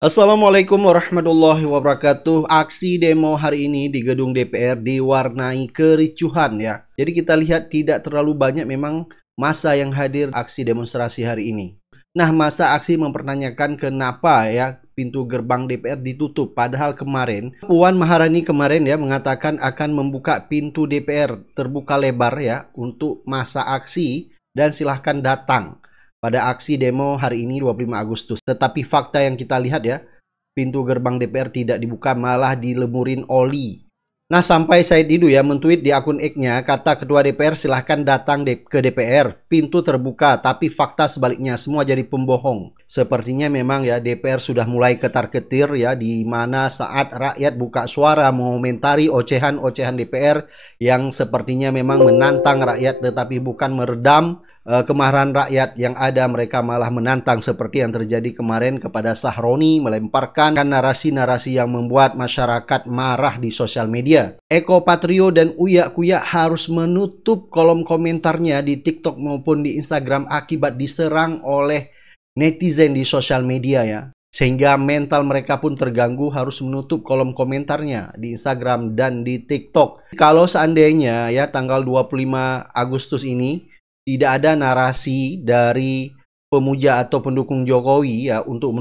Assalamualaikum warahmatullahi wabarakatuh. Aksi demo hari ini di gedung DPR diwarnai kericuhan ya. Jadi kita lihat tidak terlalu banyak memang massa yang hadir aksi demonstrasi hari ini. Nah, massa aksi mempertanyakan kenapa ya pintu gerbang DPR ditutup. Padahal kemarin Puan Maharani ya mengatakan akan membuka pintu DPR terbuka lebar ya untuk massa aksi dan silahkan datang pada aksi demo hari ini 25 Agustus. Tetapi fakta yang kita lihat ya, pintu gerbang DPR tidak dibuka, malah dilemurin oli. Nah, sampai Said Didu ya mentweet di akun X-nya, kata Ketua DPR silahkan datang ke DPR, pintu terbuka, tapi fakta sebaliknya, semua jadi pembohong. Sepertinya memang ya DPR sudah mulai ketar-ketir ya, di mana saat rakyat buka suara mengomentari ocehan-ocehan DPR yang sepertinya memang menantang rakyat tetapi bukan meredam kemarahan rakyat yang ada, mereka malah menantang seperti yang terjadi kemarin kepada Sahroni, melemparkan narasi-narasi yang membuat masyarakat marah di sosial media. Eko Patrio dan Uya Kuya harus menutup kolom komentarnya di TikTok maupun di Instagram akibat diserang oleh netizen di sosial media ya. Sehingga mental mereka pun terganggu, harus menutup kolom komentarnya di Instagram dan di TikTok. Kalau seandainya ya tanggal 25 Agustus ini tidak ada narasi dari pemuja atau pendukung Jokowi ya untuk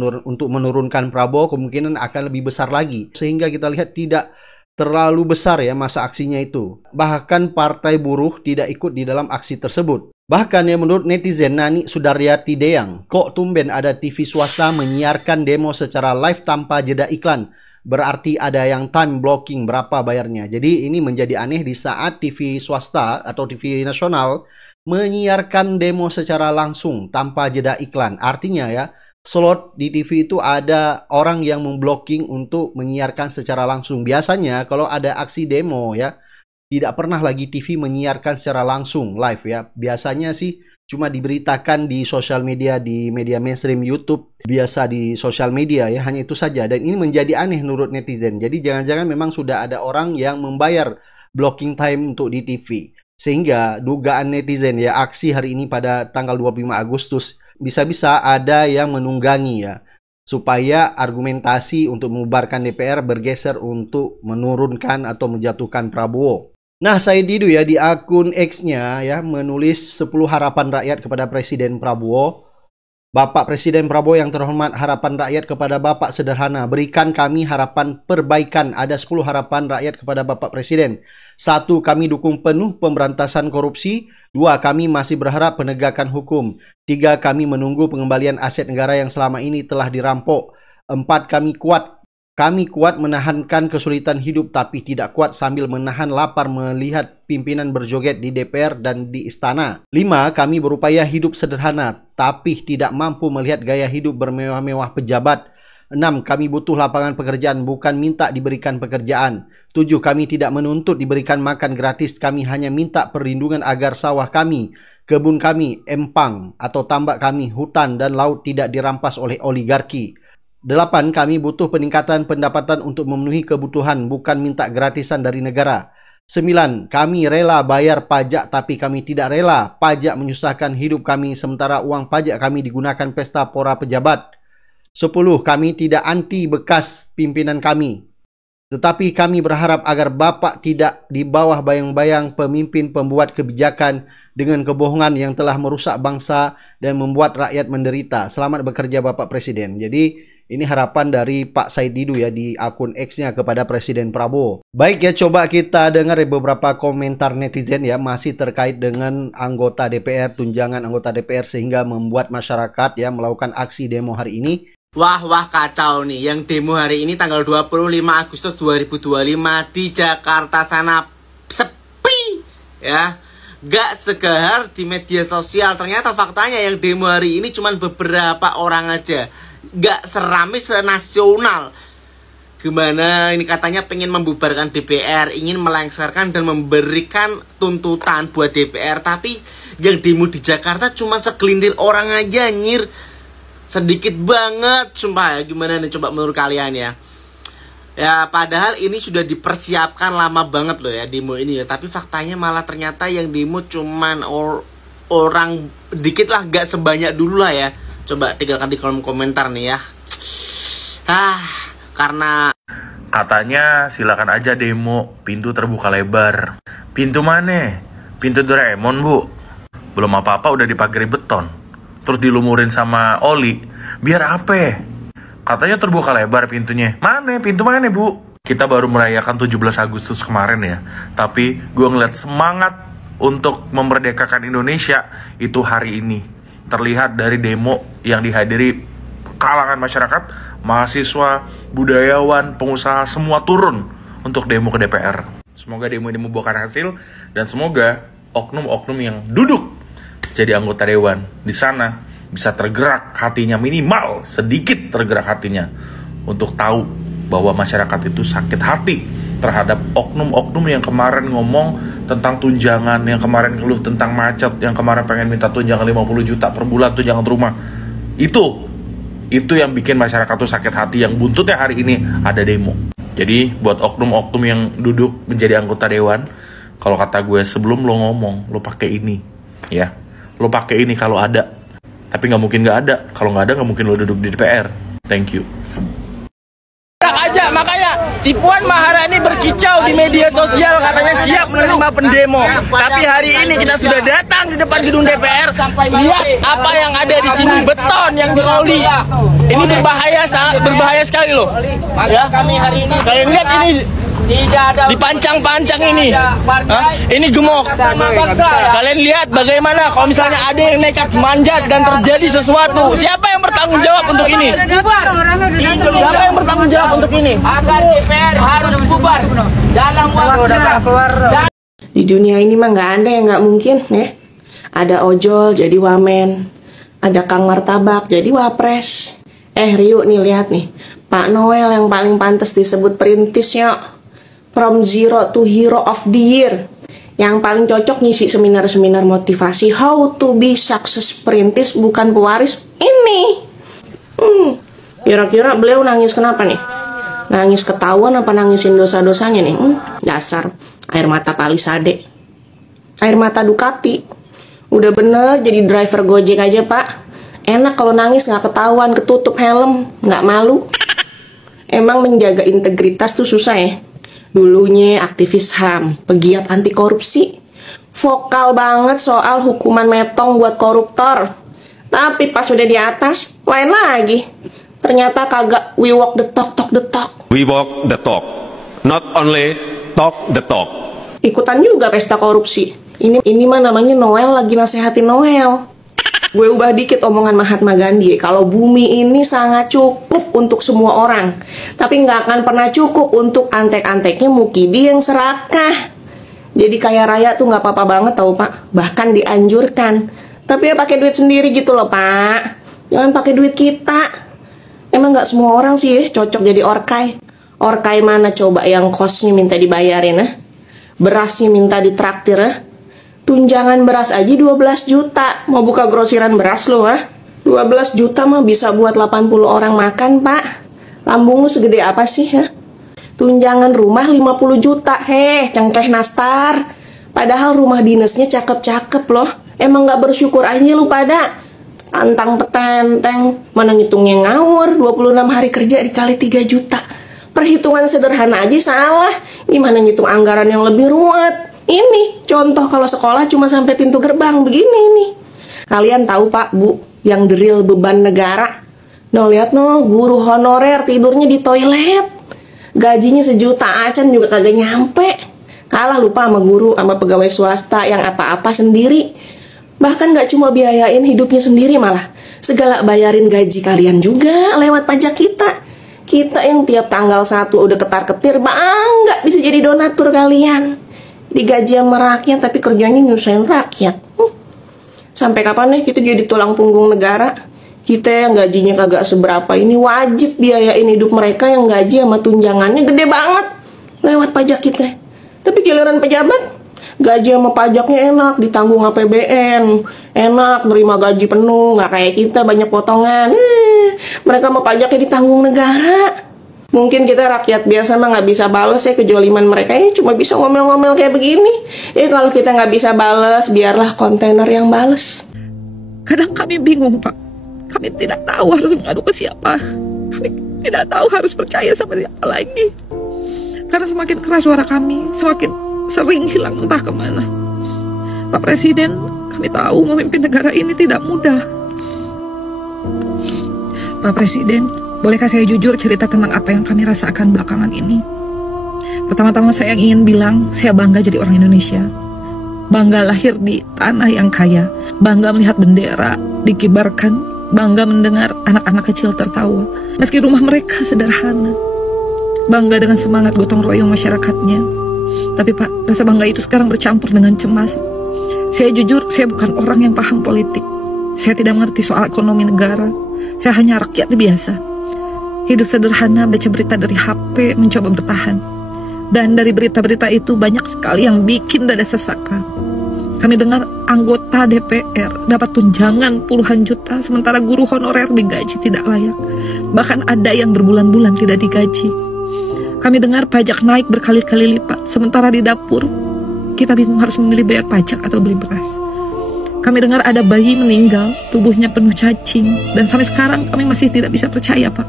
menurunkan Prabowo, kemungkinan akan lebih besar lagi. Sehingga kita lihat tidak terlalu besar ya masa aksinya itu. Bahkan Partai Buruh tidak ikut di dalam aksi tersebut. Bahkan ya menurut netizen Nani Sudaryati Deyang, kok tumben ada TV swasta menyiarkan demo secara live tanpa jeda iklan? Berarti ada yang time blocking, berapa bayarnya? Jadi ini menjadi aneh di saat TV swasta atau TV nasional menyiarkan demo secara langsung tanpa jeda iklan. Artinya ya, slot di TV itu ada orang yang memblocking untuk menyiarkan secara langsung. Biasanya kalau ada aksi demo ya, tidak pernah lagi TV menyiarkan secara langsung live ya. Biasanya sih cuma diberitakan di sosial media, di media mainstream YouTube, biasa di sosial media ya, hanya itu saja. Dan ini menjadi aneh menurut netizen. Jadi jangan-jangan memang sudah ada orang yang membayar blocking time untuk di TV. Sehingga dugaan netizen ya, aksi hari ini pada tanggal 25 Agustus bisa-bisa ada yang menunggangi ya, supaya argumentasi untuk membubarkan DPR bergeser untuk menurunkan atau menjatuhkan Prabowo. Nah, Said Didu ya di akun X-nya ya menulis 10 harapan rakyat kepada Presiden Prabowo. Bapak Presiden Prabowo yang terhormat, harapan rakyat kepada Bapak sederhana. Berikan kami harapan perbaikan. Ada 10 harapan rakyat kepada Bapak Presiden. 1. Kami dukung penuh pemberantasan korupsi. 2. Kami masih berharap penegakan hukum. 3. Kami menunggu pengembalian aset negara yang selama ini telah dirampok. 4. Kami kuat menahankan kesulitan hidup tapi tidak kuat sambil menahan lapar melihat pimpinan berjoget di DPR dan di istana. 5. Kami berupaya hidup sederhana tapi tidak mampu melihat gaya hidup bermewah-mewah pejabat. 6. Kami butuh lapangan pekerjaan, bukan minta diberikan pekerjaan. 7. Kami tidak menuntut diberikan makan gratis, kami hanya minta perlindungan agar sawah kami, kebun kami, empang atau tambak kami, hutan dan laut tidak dirampas oleh oligarki. 8. Kami butuh peningkatan pendapatan untuk memenuhi kebutuhan, bukan minta gratisan dari negara. 9. Kami rela bayar pajak tapi kami tidak rela pajak menyusahkan hidup kami sementara uang pajak kami digunakan pesta pora pejabat. 10. Kami tidak anti bekas pimpinan kami, tetapi kami berharap agar Bapak tidak di bawah bayang-bayang pemimpin pembuat kebijakan dengan kebohongan yang telah merusak bangsa dan membuat rakyat menderita. Selamat bekerja Bapak Presiden. Jadi ini harapan dari Pak Said Didu ya di akun X-nya kepada Presiden Prabowo. Baik ya, coba kita dengar beberapa komentar netizen ya, masih terkait dengan anggota DPR, tunjangan anggota DPR sehingga membuat masyarakat ya melakukan aksi demo hari ini. Wah kacau nih, yang demo hari ini tanggal 25 Agustus 2025 di Jakarta sana sepi ya. Gak segahar di media sosial. Ternyata faktanya yang demo hari ini cuma beberapa orang aja. Gak serame senasional. Gimana ini katanya pengen membubarkan DPR, ingin melengsarkan dan memberikan tuntutan buat DPR. Tapi yang demo di Jakarta cuma segelintir orang aja anjir. Sedikit banget sumpah ya. Gimana nih coba menurut kalian ya. Ya padahal ini sudah dipersiapkan lama banget loh ya demo ini ya. Tapi faktanya malah ternyata yang demo cuman orang dikit lah, gak sebanyak dulu lah ya. Coba tinggalkan di kolom komentar nih ya. Karena katanya silakan aja demo, pintu terbuka lebar. Pintu mana? Pintu Doraemon, Bu. Belum apa-apa udah dipagari beton, terus dilumurin sama oli. Biar apa? Katanya terbuka lebar pintunya. Mana? Pintu mana, Bu? Kita baru merayakan 17 Agustus kemarin ya. Tapi gue ngeliat semangat untuk memerdekakan Indonesia itu hari ini. Terlihat dari demo yang dihadiri kalangan masyarakat, mahasiswa, budayawan, pengusaha, semua turun untuk demo ke DPR. Semoga demo ini membuahkan hasil, dan semoga oknum-oknum yang duduk jadi anggota dewan di sana bisa tergerak hatinya, minimal sedikit tergerak hatinya untuk tahu bahwa masyarakat itu sakit hati terhadap oknum-oknum yang kemarin ngomong tentang tunjangan, yang kemarin keluh tentang macet, yang kemarin pengen minta tunjangan 50 juta per bulan, tunjangan rumah. Itu yang bikin masyarakat tuh sakit hati, yang buntutnya hari ini ada demo. Jadi buat oknum-oknum yang duduk menjadi anggota dewan, kalau kata gue, sebelum lo ngomong, lo pakai ini, ya. Lo pakai ini kalau ada. Tapi nggak mungkin nggak ada. Kalau nggak ada, nggak mungkin lo duduk di DPR. Thank you. Aja, makanya si Puan Maharani berkicau di media sosial katanya siap menerima pendemo. Tapi hari ini kita sudah datang di depan gedung DPR. Lihat apa yang ada di sini, beton yang diroli. Ini berbahaya, sangat berbahaya sekali loh. Ya, kami hari ini kalian lihat ini dipancang-pancang ini. Ini gemuk. Kalian lihat bagaimana kalau misalnya ada yang nekat manjat dan terjadi sesuatu. Siapa yang bertanggung jawab untuk ini? Siapa yang bertanggung jawab untuk ini? Agar DPR harus bubar dalam waktu. Di dunia ini mah nggak ada yang nggak mungkin, ya. Ada ojol jadi wamen, ada Kang Martabak jadi wapres. Rio nih, lihat nih, Pak Noel yang paling pantas disebut perintis ya. From zero to hero of the year. Yang paling cocok ngisi seminar-seminar motivasi how to be success perintis, bukan pewaris ini. Kira-kira beliau nangis kenapa nih? Nangis ketahuan apa nangisin dosa-dosanya nih? Dasar air mata Palisade, air mata Ducati. Udah bener jadi driver Gojek aja, Pak. Enak kalau nangis nggak ketahuan, ketutup helm, nggak malu. Emang menjaga integritas tuh susah ya? Dulunya aktivis HAM, pegiat anti korupsi, vokal banget soal hukuman metong buat koruptor. Tapi pas udah di atas, lain lagi. Ternyata kagak we walk the talk, talk the talk. We walk the talk, not only talk the talk. Ikutan juga pesta korupsi. Ini mah namanya Noel lagi nasehatin Noel. Gue ubah dikit omongan Mahatma Gandhi. Kalau bumi ini sangat cukup untuk semua orang, tapi nggak akan pernah cukup untuk antek-anteknya mukidi yang serakah. Jadi kaya raya tuh nggak apa-apa banget tau, Pak. Bahkan dianjurkan. Tapi ya pakai duit sendiri gitu loh, Pak. Jangan pakai duit kita. Emang nggak semua orang sih cocok jadi orkai. Orkai mana coba yang kosnya minta dibayarin, berasnya minta ditraktir, tunjangan beras aja 12 juta. Mau buka grosiran beras lo, 12 juta mah bisa buat 80 orang makan, Pak. Lambung lu segede apa sih, Tunjangan rumah 50 juta. Cengkeh nastar. Padahal rumah dinasnya cakep-cakep loh. Emang gak bersyukur aja lu pada. Tantang petenteng, mana ngitungnya ngawur. 26 hari kerja dikali 3 juta. Perhitungan sederhana aja salah. Gimana ngitung anggaran yang lebih ruwet? Ini contoh kalau sekolah cuma sampai pintu gerbang begini nih. Kalian tahu Pak, Bu, yang drill beban negara. No, lihat no, guru honorer tidurnya di toilet. Gajinya 1 juta acan juga kagak nyampe. Kalah lupa sama guru, sama pegawai swasta yang apa-apa sendiri. Bahkan gak cuma biayain hidupnya sendiri, malah segala bayarin gaji kalian juga lewat pajak kita. Kita yang tiap tanggal 1 udah ketar-ketir, bangga bisa jadi donatur kalian. Digaji sama rakyat tapi kerjanya nyusahin rakyat. Sampai kapan nih kita jadi tulang punggung negara? Kita yang gajinya kagak seberapa ini wajib biayain hidup mereka yang gaji sama tunjangannya gede banget lewat pajak kita. Tapi giliran pejabat, gaji sama pajaknya enak, ditanggung APBN, enak, nerima gaji penuh, nggak kayak kita banyak potongan. Mereka mau pajaknya ditanggung negara. Mungkin kita rakyat biasa mah nggak bisa bales kejoliman mereka, cuma bisa ngomel-ngomel kayak begini. Kalau kita nggak bisa bales, biarlah kontainer yang bales. Kadang kami bingung, Pak. Kami tidak tahu harus mengadu ke siapa. Kami tidak tahu harus percaya sama siapa lagi. Karena semakin keras suara kami, semakin sering hilang entah kemana. Pak Presiden, kami tahu memimpin negara ini tidak mudah. Pak Presiden, bolehkah saya jujur cerita tentang apa yang kami rasakan belakangan ini? Pertama-tama saya ingin bilang, saya bangga jadi orang Indonesia. Bangga lahir di tanah yang kaya. Bangga melihat bendera dikibarkan. Bangga mendengar anak-anak kecil tertawa. Meski rumah mereka sederhana. Bangga dengan semangat gotong royong masyarakatnya. Tapi Pak, rasa bangga itu sekarang bercampur dengan cemas. Saya jujur, saya bukan orang yang paham politik. Saya tidak mengerti soal ekonomi negara. Saya hanya rakyat biasa. Hidup sederhana, baca berita dari HP, mencoba bertahan. Dan dari berita-berita itu banyak sekali yang bikin dada sesak. Kami dengar anggota DPR dapat tunjangan puluhan juta, sementara guru honorer digaji tidak layak. Bahkan ada yang berbulan-bulan tidak digaji. Kami dengar pajak naik berkali-kali lipat, sementara di dapur kita bingung harus memilih bayar pajak atau beli beras. Kami dengar ada bayi meninggal, tubuhnya penuh cacing, dan sampai sekarang kami masih tidak bisa percaya, Pak.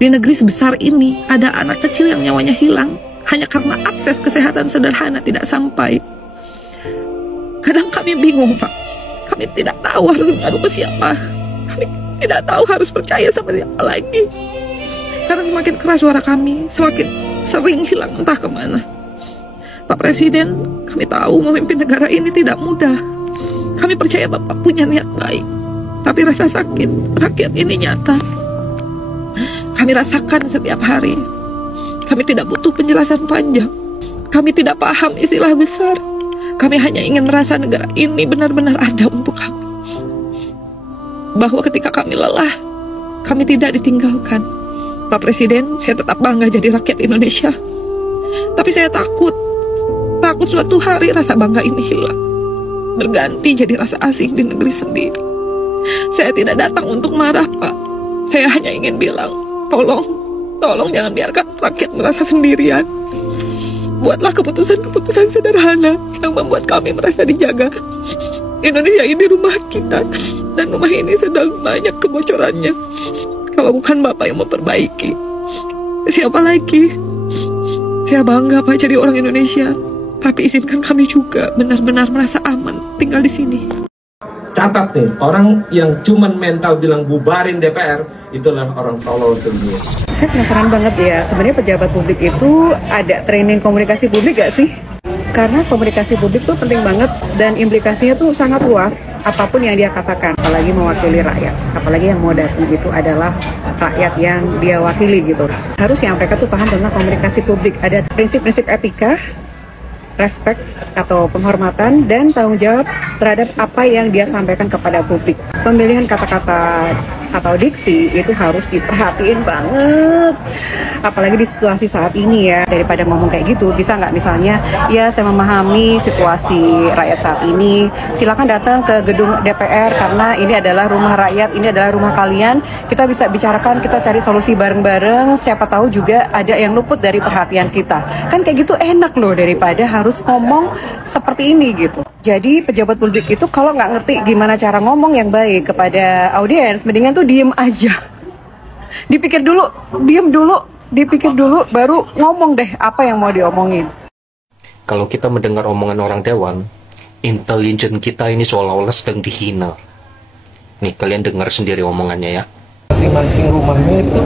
Di negeri sebesar ini ada anak kecil yang nyawanya hilang hanya karena akses kesehatan sederhana tidak sampai. Kadang kami bingung, Pak. Kami tidak tahu harus mengadu ke siapa. Kami tidak tahu harus percaya sama siapa lagi. Karena semakin keras suara kami, semakin sering hilang entah kemana. Pak Presiden, kami tahu memimpin negara ini tidak mudah. Kami percaya Bapak punya niat baik. Tapi rasa sakit rakyat ini nyata. Kami rasakan setiap hari. Kami tidak butuh penjelasan panjang. Kami tidak paham istilah besar. Kami hanya ingin merasa negara ini benar-benar ada untuk kami. Bahwa ketika kami lelah, kami tidak ditinggalkan. Pak Presiden, saya tetap bangga jadi rakyat Indonesia. Tapi saya takut suatu hari rasa bangga ini hilang. Berganti jadi rasa asing di negeri sendiri. Saya tidak datang untuk marah, Pak. Saya hanya ingin bilang, tolong jangan biarkan rakyat merasa sendirian. Buatlah keputusan-keputusan sederhana yang membuat kami merasa dijaga. Indonesia ini rumah kita, dan rumah ini sedang banyak kebocorannya. Kalau bukan Bapak yang memperbaiki, siapa lagi? Saya bangga, Pak, jadi orang Indonesia. Tapi izinkan kami juga benar-benar merasa aman tinggal di sini. Catat nih, orang yang cuman mental bilang bubarin DPR, itu adalah orang tolol sedunia. Saya penasaran banget ya, sebenarnya pejabat publik itu ada training komunikasi publik gak sih? Karena komunikasi publik tuh penting banget dan implikasinya tuh sangat luas, apapun yang dia katakan, apalagi mewakili rakyat, apalagi yang mau datang itu adalah rakyat yang dia wakili gitu. Seharusnya mereka tuh paham tentang komunikasi publik, ada prinsip-prinsip etika, respect atau penghormatan, dan tanggung jawab terhadap apa yang dia sampaikan kepada publik. Pemilihan kata-kata atau diksi itu harus diperhatiin banget, apalagi di situasi saat ini ya. Daripada ngomong kayak gitu, bisa nggak misalnya, ya saya memahami situasi rakyat saat ini, silakan datang ke gedung DPR karena ini adalah rumah rakyat, ini adalah rumah kalian, kita bisa bicarakan, kita cari solusi bareng-bareng, siapa tahu juga ada yang luput dari perhatian kita. Kan kayak gitu enak loh, daripada harus ngomong seperti ini gitu. Jadi pejabat publik itu kalau nggak ngerti gimana cara ngomong yang baik kepada audiens, mendingan tuh diem aja. Dipikir dulu, diem dulu, dipikir dulu, baru ngomong deh apa yang mau diomongin. Kalau kita mendengar omongan orang dewan, intelijen kita ini seolah-olah sedang dihina. Nih, kalian dengar sendiri omongannya ya. Masing-masing rumahnya itu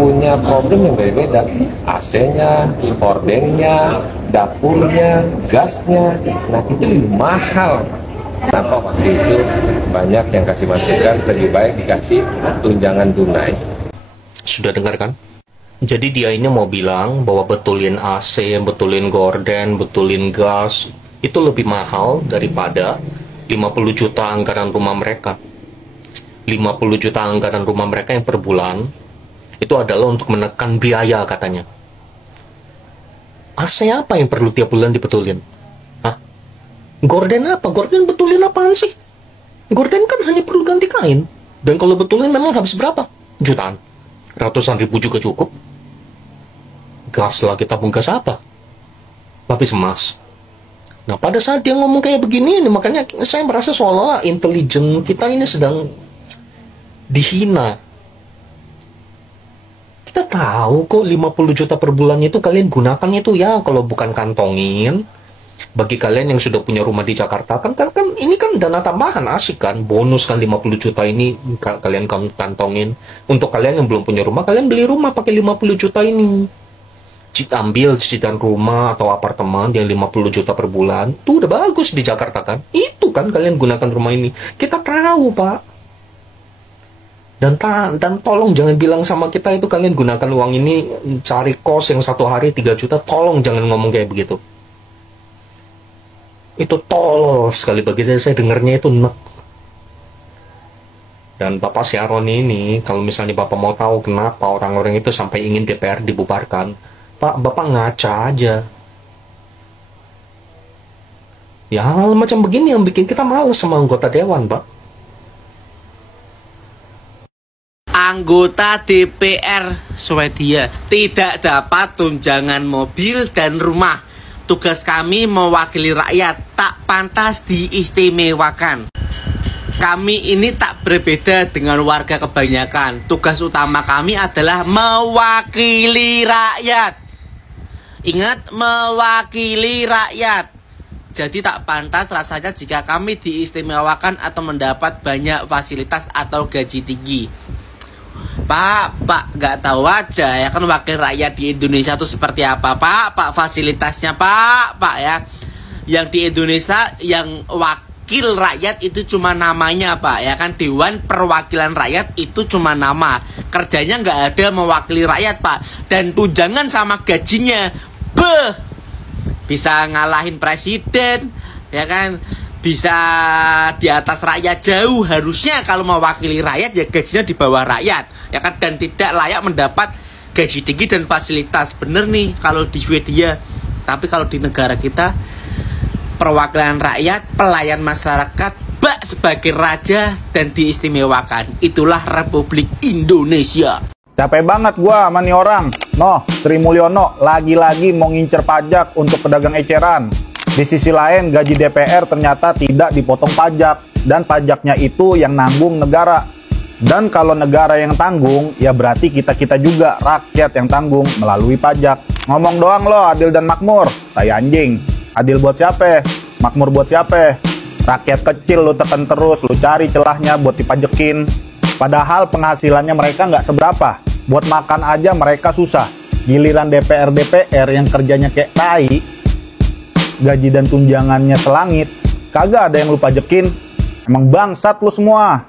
punya problem yang beda-beda. AC-nya, hordennya, dapurnya, gasnya. Nah, itu lebih mahal. Kenapa waktu itu banyak yang kasih masukan lebih baik dikasih tunjangan tunai. Sudah dengar kan? Jadi dia ini mau bilang bahwa betulin AC, betulin gorden, betulin gas itu lebih mahal daripada 50 juta anggaran rumah mereka. 50 juta anggaran rumah mereka yang per bulan itu adalah untuk menekan biaya katanya. AC apa yang perlu tiap bulan dibetulin? Hah? Gorden apa? Gorden betulin apaan sih? Gorden kan hanya perlu ganti kain. Dan kalau betulin memang habis berapa? Jutaan. Ratusan ribu juga cukup. Gas lah, kita pun gas apa? Lapis emas. Nah, pada saat dia ngomong kayak begini, makanya saya merasa seolah-olah intelijen kita ini sedang dihina. kita tahu kok 50 juta per bulannya itu kalian gunakan itu ya, kalau bukan kantongin. Bagi kalian yang sudah punya rumah di Jakarta, kan ini kan dana tambahan, asik kan, bonus kan 50 juta ini kalian kantongin. Untuk kalian yang belum punya rumah, kalian beli rumah pakai 50 juta ini. Ambil cicilan rumah atau apartemen yang 50 juta per bulan, tuh udah bagus di Jakarta kan. Itu kan kalian gunakan rumah ini. Kita tahu, Pak. Dan tolong jangan bilang sama kita itu kalian gunakan uang ini cari kos yang 1 hari 3 juta, tolong jangan ngomong kayak begitu. Itu tolol sekali bagi saya dengarnya itu nek. Dan Bapak Syaroni ini, kalau misalnya Bapak mau tahu kenapa orang-orang itu sampai ingin DPR dibubarkan, Pak, Bapak ngaca aja. Ya hal macam begini yang bikin kita malas sama anggota dewan, Pak. Anggota DPR Swedia tidak dapat tunjangan mobil dan rumah. Tugas kami mewakili rakyat, tak pantas diistimewakan. Kami ini tak berbeda dengan warga kebanyakan. Tugas utama kami adalah mewakili rakyat. Ingat, mewakili rakyat. Jadi tak pantas rasanya jika kami diistimewakan atau mendapat banyak fasilitas atau gaji tinggi. Pak, nggak tahu aja ya kan wakil rakyat di Indonesia itu seperti apa, Pak fasilitasnya, Pak ya. Yang di Indonesia yang wakil rakyat itu cuma namanya, Pak ya kan, Dewan Perwakilan Rakyat itu cuma nama. Kerjanya nggak ada mewakili rakyat, Pak. Dan tunjangan sama gajinya, bisa ngalahin presiden, ya kan. Bisa di atas rakyat jauh. Harusnya kalau mewakili rakyat ya gajinya di bawah rakyat, ya kan, dan tidak layak mendapat gaji tinggi dan fasilitas. Bener nih kalau di Swedia. Tapi kalau di negara kita, perwakilan rakyat, pelayan masyarakat, bak sebagai raja dan diistimewakan. Itulah Republik Indonesia. Capek banget gua sama nih orang. Noh, Sri Mulyono lagi-lagi mau ngincer pajak untuk pedagang eceran. Di sisi lain, gaji DPR ternyata tidak dipotong pajak, dan pajaknya itu yang nanggung negara. Dan kalau negara yang tanggung, ya berarti kita-kita juga rakyat yang tanggung melalui pajak. Ngomong doang lo, adil dan makmur. Tai anjing. Adil buat siapa? Makmur buat siapa? Rakyat kecil lu tekan terus, lu cari celahnya buat dipajekin. Padahal penghasilannya mereka nggak seberapa. Buat makan aja mereka susah. Giliran DPR yang kerjanya kayak tai, gaji dan tunjangannya selangit, kagak ada yang lu pajekin. Emang bangsat lu semua.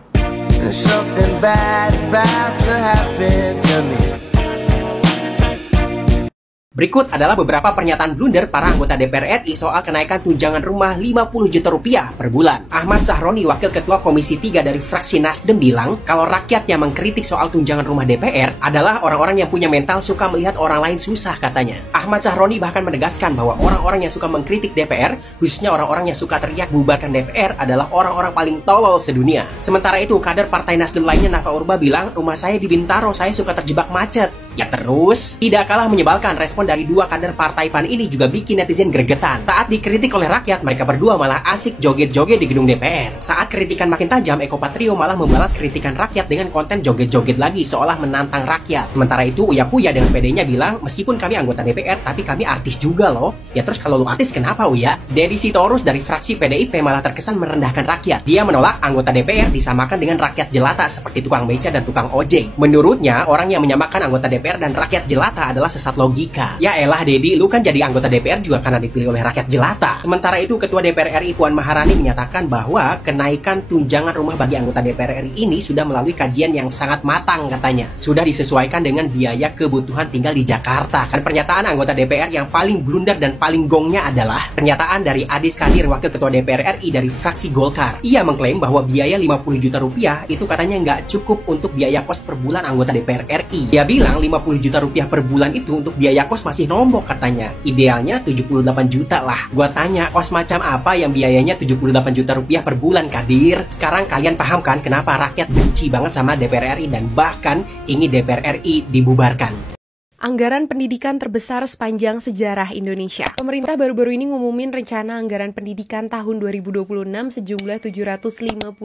Berikut adalah beberapa pernyataan blunder para anggota DPR RI soal kenaikan tunjangan rumah 50 juta rupiah per bulan. Ahmad Sahroni, Wakil Ketua Komisi 3 dari fraksi Nasdem, bilang kalau rakyat yang mengkritik soal tunjangan rumah DPR adalah orang-orang yang punya mental suka melihat orang lain susah, katanya. Ahmad Sahroni bahkan menegaskan bahwa orang-orang yang suka mengkritik DPR, khususnya orang-orang yang suka teriak bubarkan DPR, adalah orang-orang paling tolol sedunia. Sementara itu, kader Partai Nasdem lainnya, Nafa Urba, bilang rumah saya di Bintaro, saya suka terjebak macet. Ya terus, tidak kalah menyebalkan, respon dari dua kader Partai PAN ini juga bikin netizen gregetan. Saat dikritik oleh rakyat, mereka berdua malah asik joget-joget di gedung DPR. Saat kritikan makin tajam, Eko Patrio malah membalas kritikan rakyat dengan konten joget-joget lagi, seolah menantang rakyat. Sementara itu, Uya Kuya dengan PD-nya bilang, meskipun kami anggota DPR, tapi kami artis juga loh. Ya terus kalau lu artis kenapa, Uya? Deddy Sitorus dari fraksi PDIP malah terkesan merendahkan rakyat. Dia menolak anggota DPR disamakan dengan rakyat jelata seperti tukang beca dan tukang ojek. Menurutnya, orang yang menyamakan anggota DPR dan rakyat jelata adalah sesat logika. Ya elah Dedi, lu kan jadi anggota DPR juga karena dipilih oleh rakyat jelata. Sementara itu, Ketua DPR RI Puan Maharani menyatakan bahwa kenaikan tunjangan rumah bagi anggota DPR RI ini sudah melalui kajian yang sangat matang, katanya. Sudah disesuaikan dengan biaya kebutuhan tinggal di Jakarta. Dan pernyataan anggota DPR yang paling blunder dan paling gongnya adalah pernyataan dari Adis Kadir, Wakil Ketua DPR RI dari fraksi Golkar. Ia mengklaim bahwa biaya 50 juta rupiah itu katanya nggak cukup untuk biaya kos per bulan anggota DPR RI. Dia bilang 50 juta rupiah per bulan itu untuk biaya kos masih nombok, katanya. Idealnya 78 juta lah. Gua tanya, kos macam apa yang biayanya 78 juta rupiah per bulan, Kadir? Sekarang kalian paham kan kenapa rakyat benci banget sama DPR RI dan bahkan ingin DPR RI dibubarkan? Anggaran pendidikan terbesar sepanjang sejarah Indonesia. Pemerintah baru-baru ini ngumumin rencana anggaran pendidikan tahun 2026 sejumlah 757,8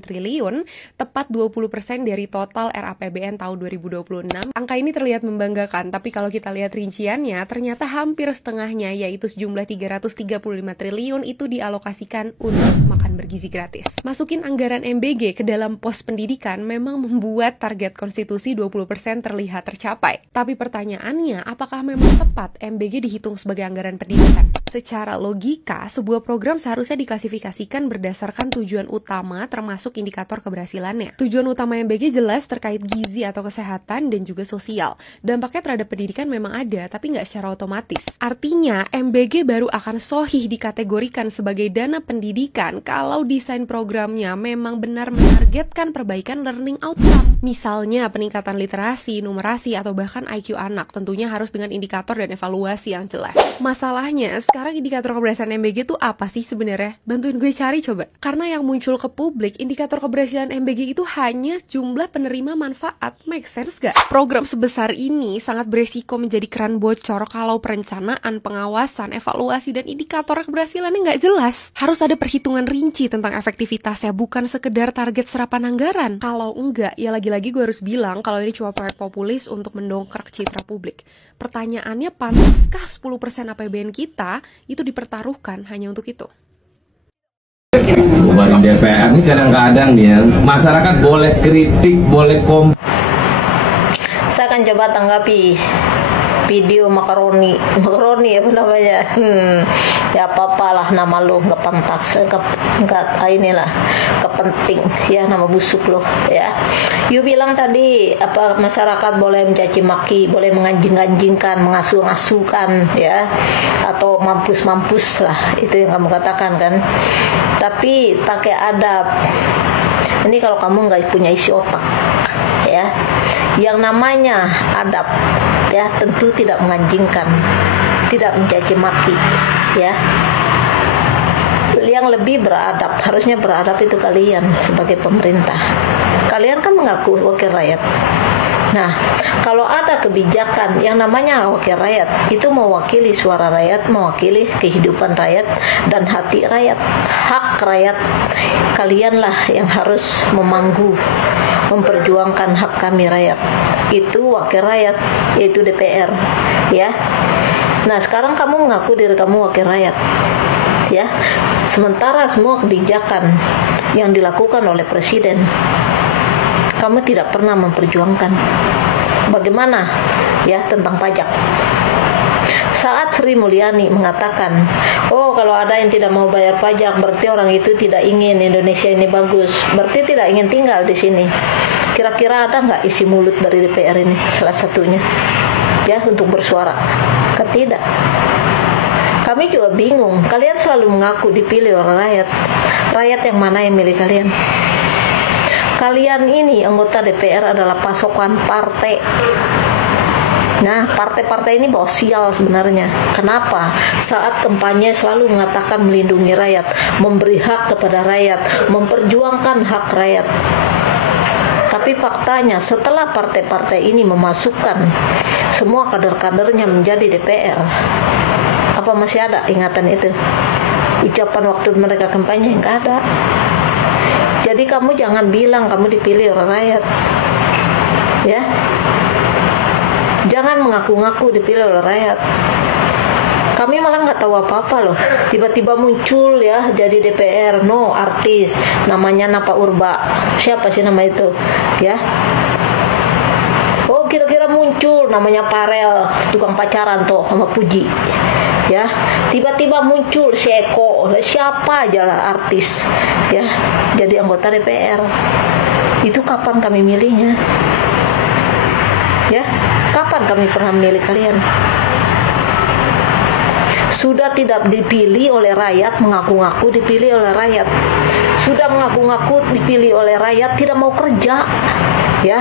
triliun, tepat 20% dari total RAPBN tahun 2026. Angka ini terlihat membanggakan, tapi kalau kita lihat rinciannya, ternyata hampir setengahnya, yaitu sejumlah 335 triliun itu dialokasikan untuk makan bergizi gratis. Masukin anggaran MBG ke dalam pos pendidikan memang membuat target konstitusi 20% terlihat tercapai. Tapi pertanyaannya, apakah memang tepat MBG dihitung sebagai anggaran pendidikan? Secara logika, sebuah program seharusnya diklasifikasikan berdasarkan tujuan utama termasuk indikator keberhasilannya. Tujuan utama MBG jelas terkait gizi atau kesehatan dan juga sosial. Dampaknya terhadap pendidikan memang ada, tapi nggak secara otomatis. Artinya, MBG baru akan sahih dikategorikan sebagai dana pendidikan kalau desain programnya memang benar menargetkan perbaikan learning outcome. Misalnya, peningkatan literasi, numerasi, atau bahkan IQ anak, tentunya harus dengan indikator dan evaluasi yang jelas. Masalahnya, sekarang indikator keberhasilan MBG itu apa sih sebenarnya? Bantuin gue cari coba. Karena yang muncul ke publik, indikator keberhasilan MBG itu hanya jumlah penerima manfaat. Make sense gak? Program sebesar ini sangat beresiko menjadi keran bocor kalau perencanaan, pengawasan, evaluasi, dan indikator keberhasilannya nggak jelas. Harus ada perhitungan rinci tentang efektivitasnya, bukan sekedar target serapan anggaran. Kalau enggak, ya lagi-lagi gue harus bilang kalau ini cuma proyek populis untuk mendongkrak citra publik. Pertanyaannya, pantaskah 10% APBN kita itu dipertaruhkan hanya untuk itu? Bukan DPR ini kadang-kadang nih ya, masyarakat boleh kritik, boleh Saya akan coba tanggapi video makaroni apa namanya, ya apa-apalah nama lo, nggak pantas, nggak inilah, kepenting ya, nama busuk lo ya. You bilang tadi apa, masyarakat boleh mencaci maki, boleh menganjing-anjingkan, mengasuh-asuhkan ya, atau mampus-mampus lah, itu yang kamu katakan kan. Tapi pakai adab. Ini kalau kamu nggak punya isi otak ya. Yang namanya adab ya, tentu tidak menganjingkan, tidak mencaci maki ya. Yang lebih beradab, harusnya beradab itu kalian sebagai pemerintah. Kalian kan mengaku wakil rakyat. Nah, kalau ada kebijakan yang namanya wakil rakyat, itu mewakili suara rakyat, mewakili kehidupan rakyat dan hati rakyat, hak rakyat. Kalianlah yang harus memanggu, memperjuangkan hak kami rakyat. Itu wakil rakyat, yaitu DPR ya. Nah, sekarang kamu mengaku diri kamu wakil rakyat ya. Sementara semua kebijakan yang dilakukan oleh presiden, kamu tidak pernah memperjuangkan. Bagaimana ya tentang pajak? Saat Sri Mulyani mengatakan, oh kalau ada yang tidak mau bayar pajak, berarti orang itu tidak ingin Indonesia ini bagus, berarti tidak ingin tinggal di sini. Kira-kira ada nggak isi mulut dari DPR ini salah satunya ya untuk bersuara? Tidak. Kami juga bingung. Kalian selalu mengaku dipilih oleh rakyat. Rakyat yang mana yang milih kalian? Kalian ini anggota DPR adalah pasokan partai. Nah, partai-partai ini bawa sial sebenarnya. Kenapa? Saat kampanye selalu mengatakan melindungi rakyat, memberi hak kepada rakyat, memperjuangkan hak rakyat. Tapi faktanya setelah partai-partai ini memasukkan semua kader-kadernya menjadi DPR, apa masih ada ingatan itu? Ucapan waktu mereka kampanye nggak ada. Jadi kamu jangan bilang kamu dipilih oleh rakyat ya. Jangan mengaku-ngaku dipilih oleh rakyat. Kami malah nggak tahu apa-apa loh. Tiba-tiba muncul ya jadi DPR, no artis, namanya Napa Urba. Siapa sih nama itu? Ya. Oh kira-kira muncul namanya Parel, tukang pacaran tuh sama Puji. Ya, tiba-tiba muncul si Eko, siapa aja lah artis ya jadi anggota DPR. Itu kapan kami milihnya? Ya, kapan kami pernah memilih kalian? Sudah tidak dipilih oleh rakyat, mengaku-ngaku dipilih oleh rakyat. Sudah mengaku-ngaku dipilih oleh rakyat, tidak mau kerja ya.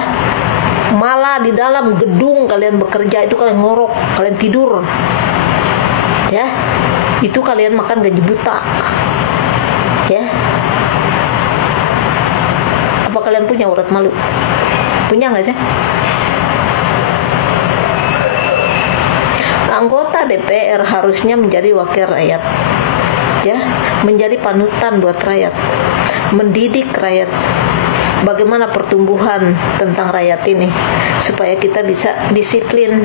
Malah di dalam gedung kalian bekerja itu kalian ngorok, kalian tidur ya, itu kalian makan gaji buta ya. Apa kalian punya urat malu? Punya nggak sih? Anggota DPR harusnya menjadi wakil rakyat, ya, menjadi panutan buat rakyat, mendidik rakyat. Bagaimana pertumbuhan tentang rakyat ini supaya kita bisa disiplin,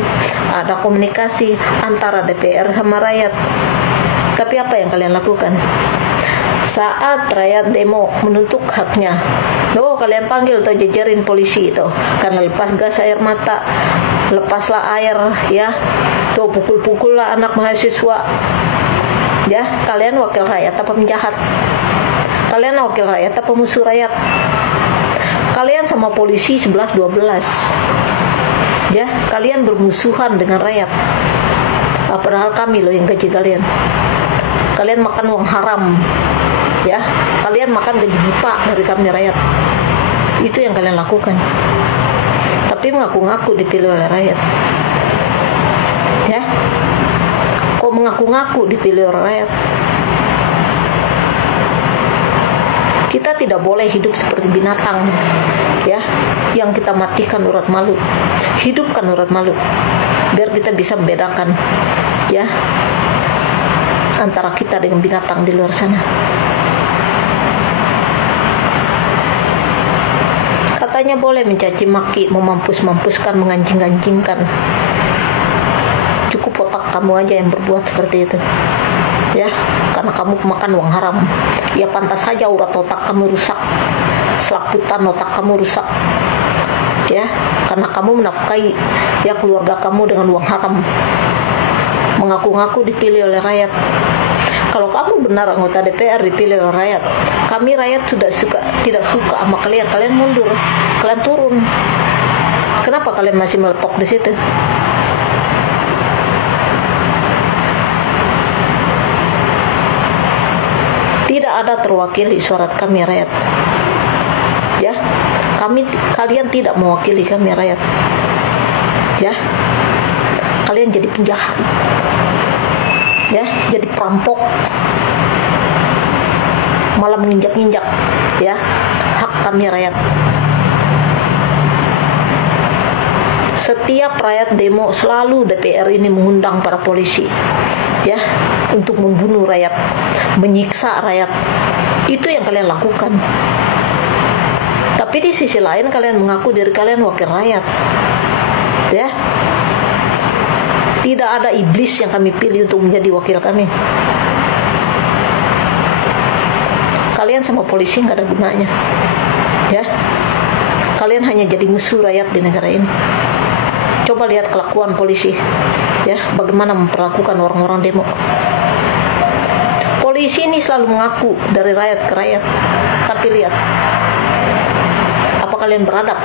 ada komunikasi antara DPR sama rakyat. Tapi apa yang kalian lakukan? Saat rakyat demo menuntut haknya, kalian panggil atau jajarin polisi itu karena lepas gas air mata, lepaslah air, ya, tuh pukul-pukullah anak mahasiswa. Ya, kalian wakil rakyat apa penjahat? Kalian wakil rakyat apa musuh rakyat? Kalian sama polisi 11-12. Ya, kalian bermusuhan dengan rakyat. Padahal kami loh yang gaji kalian. Kalian makan uang haram. Ya, kalian makan gaji buta dari kami rakyat. Itu yang kalian lakukan. Tapi mengaku-ngaku dipilih oleh rakyat. Ya. Kok mengaku-ngaku dipilih oleh rakyat? Kita tidak boleh hidup seperti binatang, ya, yang kita matikan urat malu. Hidupkan urat malu, biar kita bisa membedakan, ya, antara kita dengan binatang di luar sana. Katanya boleh mencaci maki, memampus-mampuskan, menganjing-anjingkan. Cukup otak kamu aja yang berbuat seperti itu, ya, karena kamu pemakan uang haram. Ya pantas saja urat otak kamu rusak, selakutan otak kamu rusak, ya, karena kamu menafkahi, ya, keluarga kamu dengan uang haram, mengaku-ngaku dipilih oleh rakyat. Kalau kamu benar anggota DPR dipilih oleh rakyat, kami rakyat tidak suka sama kalian, kalian mundur, kalian turun. Kenapa kalian masih meletok di situ? Tidak ada terwakili suara kami rakyat. Ya, kalian tidak mewakili kami rakyat. Ya, kalian jadi penjahat. Ya, jadi perampok. Malah menginjak-injak, ya, hak kami rakyat. Setiap rakyat demo selalu DPR ini mengundang para polisi, ya, untuk membunuh rakyat, menyiksa rakyat. Itu yang kalian lakukan. Tapi di sisi lain kalian mengaku diri kalian wakil rakyat, ya. Tidak ada iblis yang kami pilih untuk menjadi wakil kami. Kalian sama polisi nggak ada gunanya, ya. Kalian hanya jadi musuh rakyat di negara ini. Coba lihat kelakuan polisi, ya, bagaimana memperlakukan orang-orang demo. Polisi ini selalu mengaku dari rakyat ke rakyat, tapi lihat, apa kalian beradab?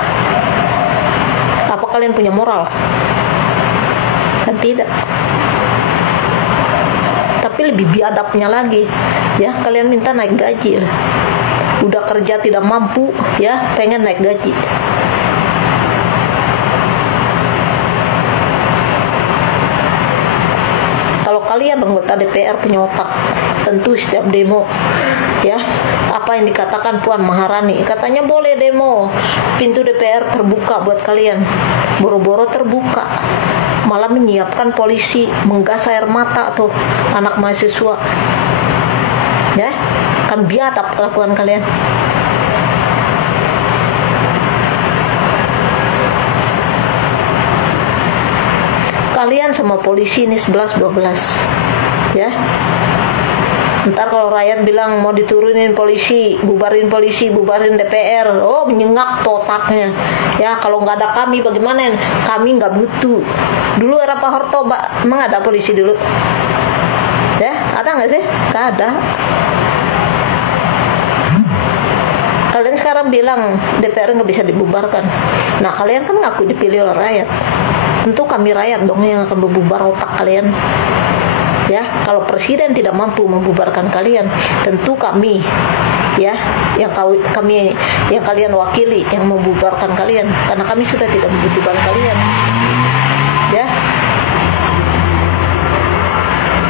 Apa kalian punya moral? Kan tidak. Tapi lebih biadabnya lagi, ya, kalian minta naik gaji. Udah kerja tidak mampu, ya, pengen naik gaji. Kalau kalian anggota DPR punya otak, tentu setiap demo, ya, apa yang dikatakan Puan Maharani, katanya boleh demo, pintu DPR terbuka buat kalian, boro-boro terbuka, malah menyiapkan polisi menggas air mata tuh anak mahasiswa, ya, kan biadab kelakuan kalian. Kalian sama polisi ini 11-12, ya. Ntar kalau rakyat bilang mau diturunin polisi, bubarin DPR, oh menyengat otaknya. Ya, kalau nggak ada kami bagaimana? Kami nggak butuh. Dulu era Pak Harto, emang ada polisi dulu? Ya, ada nggak sih? Nggak ada. Kalian sekarang bilang DPR nggak bisa dibubarkan. Nah, kalian kan ngaku dipilih oleh rakyat. Tentu kami rakyat dong yang akan membubar otak kalian. Ya, kalau presiden tidak mampu membubarkan kalian, tentu kami, ya, yang kalian wakili yang membubarkan kalian, karena kami sudah tidak membutuhkan kalian. Ya.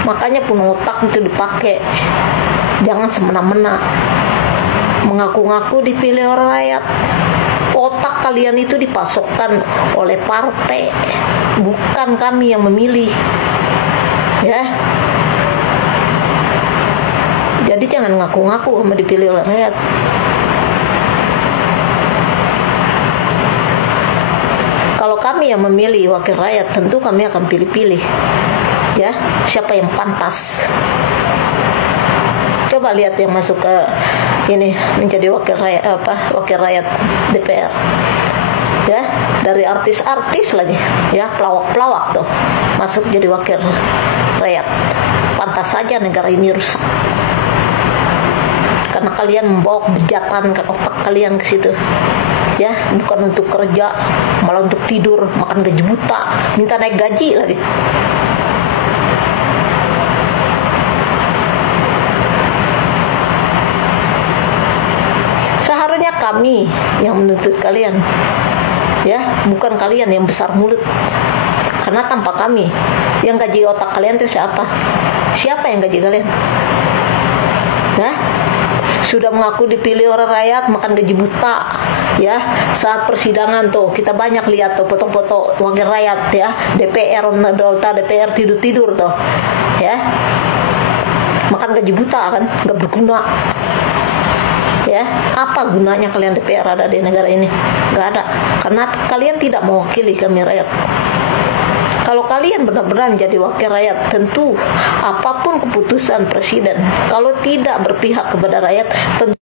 Makanya penuh otak itu dipakai. Jangan semena-mena mengaku-ngaku dipilih oleh rakyat. Otak kalian itu dipasokkan oleh partai, bukan kami yang memilih. Ya. Jadi jangan ngaku-ngaku sama dipilih oleh rakyat. Kalau kami yang memilih wakil rakyat, tentu kami akan pilih-pilih. Ya, siapa yang pantas. Coba lihat yang masuk ke ini menjadi wakil rakyat DPR. Ya, dari artis-artis lagi, ya, pelawak-pelawak tuh masuk jadi wakil rakyat. Pantas saja negara ini rusak. Karena kalian membawa kebejatan ke otak kalian ke situ. Ya, bukan untuk kerja, malah untuk tidur, makan gaji buta, minta naik gaji lagi. Seharusnya kami yang menuntut kalian, ya, bukan kalian yang besar mulut. Karena tanpa kami, yang gaji otak kalian itu siapa? Siapa yang gaji kalian? Nah, sudah mengaku dipilih oleh rakyat, makan gaji buta. Ya, saat persidangan tuh kita banyak lihat tuh foto-foto wakil rakyat, ya, DPR tidur-tidur tuh, ya, makan gaji buta kan, nggak berguna. Ya, apa gunanya kalian DPR ada di negara ini? Nggak ada, karena kalian tidak mewakili kami rakyat. Kalau kalian benar-benar jadi wakil rakyat, tentu apapun keputusan presiden, kalau tidak berpihak kepada rakyat, tentu